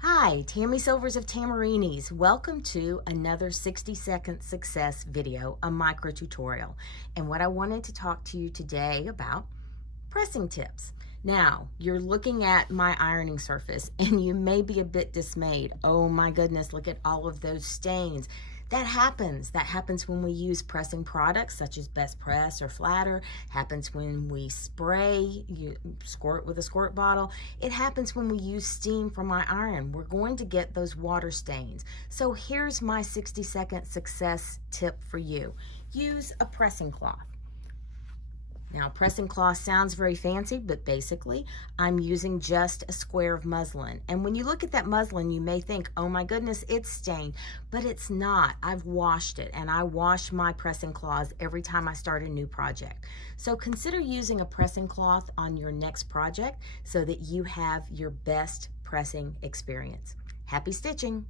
Hi, Tammy Silvers of Tamarini's. Welcome to another 60-second success video, a micro tutorial. And what I wanted to talk to you today about pressing tips. Now, you're looking at my ironing surface and you may be a bit dismayed. Oh my goodness, look at all of those stains. That happens. That happens when we use pressing products such as Best Press or Flatter. Happens when we spray, you squirt with a squirt bottle. It happens when we use steam from my iron. We're going to get those water stains. So here's my 60-second success tip for you. Use a pressing cloth. Now, pressing cloth sounds very fancy, but basically, I'm using just a square of muslin. And when you look at that muslin, you may think, oh my goodness, it's stained, but it's not. I've washed it, and I wash my pressing cloths every time I start a new project. So consider using a pressing cloth on your next project so that you have your best pressing experience. Happy stitching!